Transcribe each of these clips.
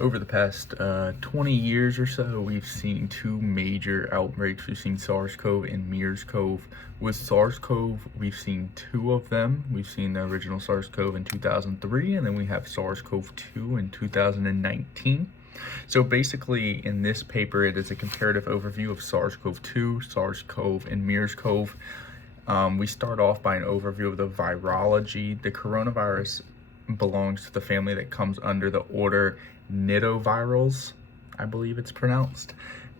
Over the past 20 years or so, we've seen two major outbreaks. We've seen SARS-CoV and MERS-CoV. With SARS-CoV, we've seen two of them. We've seen the original SARS-CoV in 2003, and then we have SARS-CoV-2 in 2019. So basically, in this paper, it is a comparative overview of SARS-CoV-2, SARS-CoV, and MERS-CoV. We start off by an overview of the virology. The coronavirus belongs to the family that comes under the order Nidovirales, I believe it's pronounced.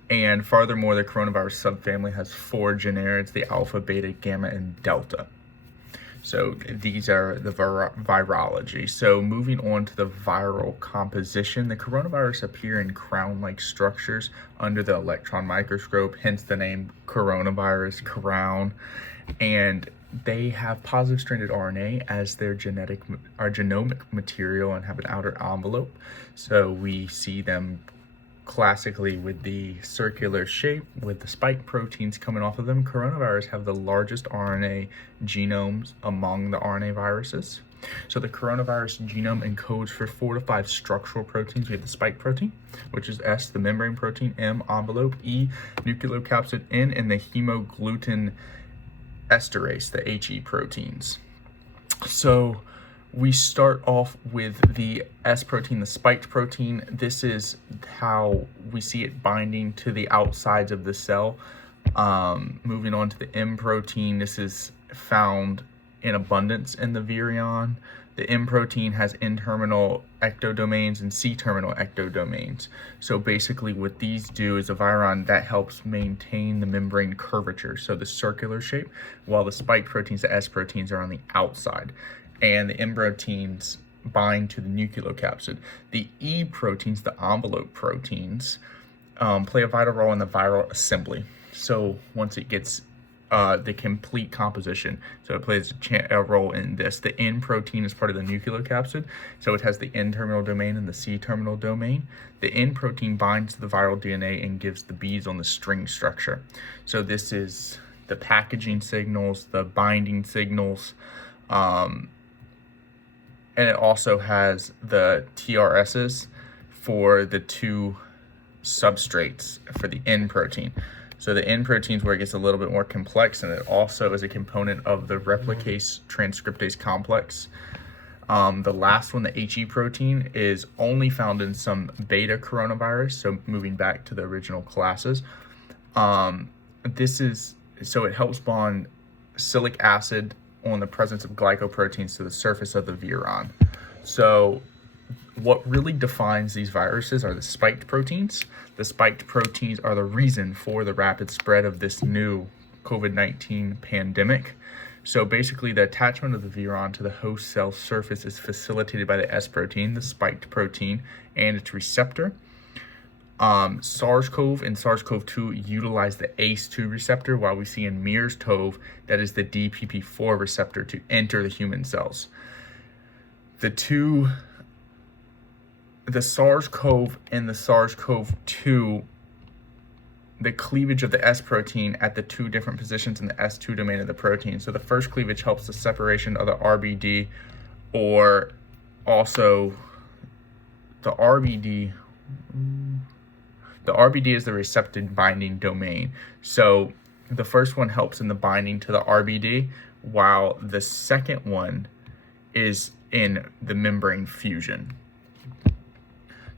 And furthermore, the coronavirus subfamily has four genera. It's the alpha, beta, gamma, and delta. So these are the virology. So moving on to the viral composition, the coronavirus appear in crown-like structures under the electron microscope, hence the name coronavirus, crown. And they have positive stranded RNA as their genomic material and have an outer envelope. So we see them classically with the circular shape with the spike proteins coming off of them. Coronavirus have the largest RNA genomes among the RNA viruses. So the coronavirus genome encodes for 4 to 5 structural proteins. We have the spike protein, which is S, the membrane protein, M, envelope, E, nucleocapsid, N, and the hemagglutinin esterase, the HE proteins. So we start off with the S protein, the spiked protein. This is how we see it binding to the outsides of the cell. Moving on to the M protein, this is found in abundance in the virion. The M protein has N-terminal ectodomains and C-terminal ectodomains. So basically what these do is a virion that helps maintain the membrane curvature, so the circular shape, while the spike proteins, the S proteins, are on the outside. And the M proteins bind to the nucleocapsid. The E proteins, the envelope proteins, play a vital role in the viral assembly. So once it gets the complete composition. So it plays a role in this. The N protein is part of the nucleocapsid, so it has the N-terminal domain and the C-terminal domain. The N protein binds to the viral DNA and gives the beads on the string structure. So this is the packaging signals, the binding signals, and it also has the TRSs for the two substrates for the N protein. So the N protein is where it gets a little bit more complex, and it also is a component of the replicase transcriptase complex. The last one, the HE protein, is only found in some beta coronavirus. So moving back to the original classes, so it helps bond silic acid on the presence of glycoproteins to the surface of the virion. So what really defines these viruses are the spiked proteins. The spiked proteins are the reason for the rapid spread of this new COVID-19 pandemic. So basically, the attachment of the virion to the host cell surface is facilitated by the S protein, the spiked protein, and its receptor. SARS-CoV and SARS-CoV-2 utilize the ACE2 receptor, while we see in MERS-CoV that is the DPP4 receptor to enter the human cells. The SARS-CoV and the SARS-CoV-2, the cleavage of the S protein at the two different positions in the S2 domain of the protein. So the first cleavage helps the separation of the RBD, or also the RBD. The RBD is the receptor binding domain. So the first one helps in the binding to the RBD, while the second one is in the membrane fusion.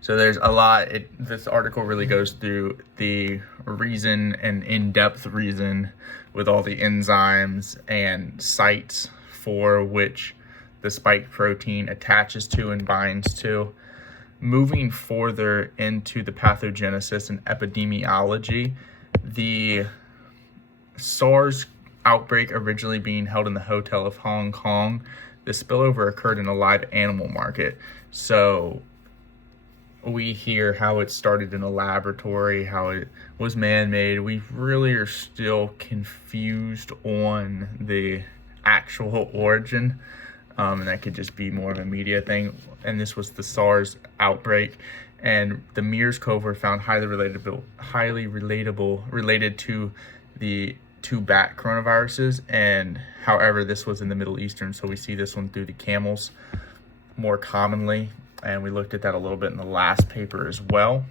So there's a lot. This article really goes through the reason and in-depth reason with all the enzymes and sites for which the spike protein attaches to and binds to. Moving further into the pathogenesis and epidemiology, the SARS outbreak originally being held in the Hotel of Hong Kong, the spillover occurred in a live animal market. So we hear how it started in a laboratory, how it was man-made. We really are still confused on the actual origin, and that could just be more of a media thing. And this was the SARS outbreak, and the MERS-CoV were found highly related to the two bat coronaviruses. And however, this was in the Middle Eastern, so we see this one through the camels more commonly. and we looked at that a little bit in the last paper as well.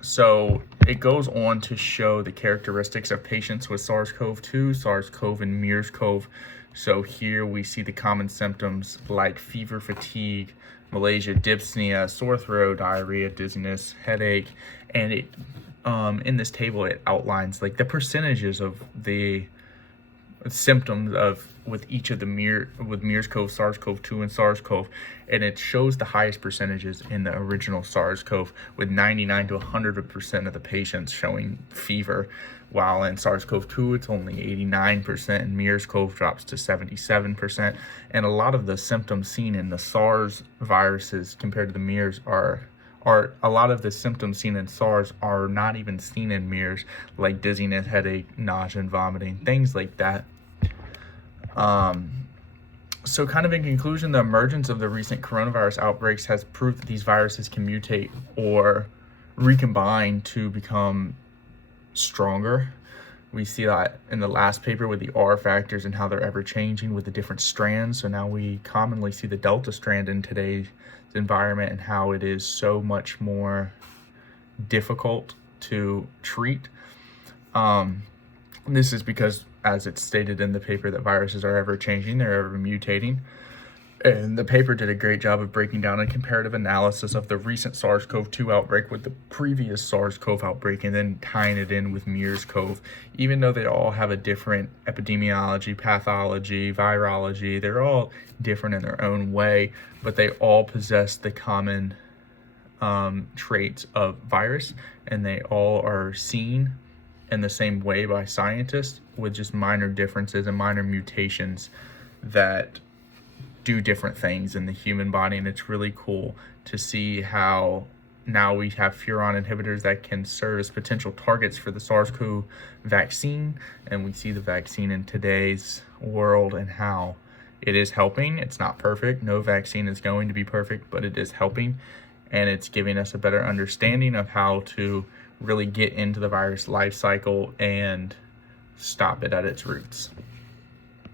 So it goes on to show the characteristics of patients with SARS-CoV-2, SARS-CoV, and MERS-CoV. So here we see the common symptoms like fever, fatigue, malaise, dyspnea, sore throat, diarrhea, dizziness, headache, and it in this table it outlines like the percentages of the symptoms of with each of the MERS-CoV, SARS-CoV-2, and SARS-CoV, and it shows the highest percentages in the original SARS-CoV with 99 to 100% of the patients showing fever, while in SARS-CoV-2 it's only 89%, and MERS-CoV drops to 77%. And a lot of the symptoms seen in the SARS viruses compared to the MERS are a lot of the symptoms seen in SARS are not even seen in MERS, like dizziness, headache, nausea, and vomiting, things like that. So kind of in conclusion, the emergence of the recent coronavirus outbreaks has proved that these viruses can mutate or recombine to become stronger. We see that in the last paper with the R factors and how they're ever changing with the different strands. So now we commonly see the Delta strand in today's environment and how it is so much more difficult to treat. This is because, as it's stated in the paper, that viruses are ever changing, they're ever mutating. And the paper did a great job of breaking down a comparative analysis of the recent SARS-CoV-2 outbreak with the previous SARS-CoV outbreak, and then tying it in with MERS-CoV. Even though they all have a different epidemiology, pathology, virology, they're all different in their own way, but they all possess the common traits of virus, and they all are seen in the same way by scientists with just minor differences and minor mutations that do different things in the human body. And it's really cool to see how now we have furon inhibitors that can serve as potential targets for the SARS-CoV vaccine, and we see the vaccine in today's world and how it is helping. It's not perfect, no vaccine is going to be perfect, but it is helping, and it's giving us a better understanding of how to really get into the virus life cycle and stop it at its roots.